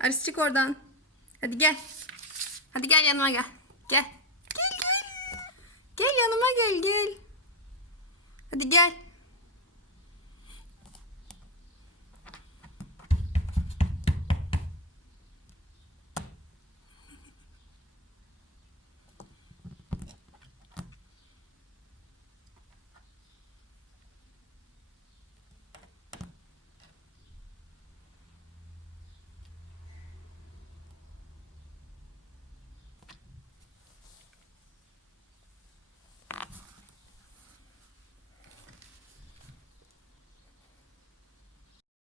Aris çık oradan. Hadi gel. Hadi gel yanıma gel. Gel. Gel gel. Gel yanıma gel gel. Hadi gel.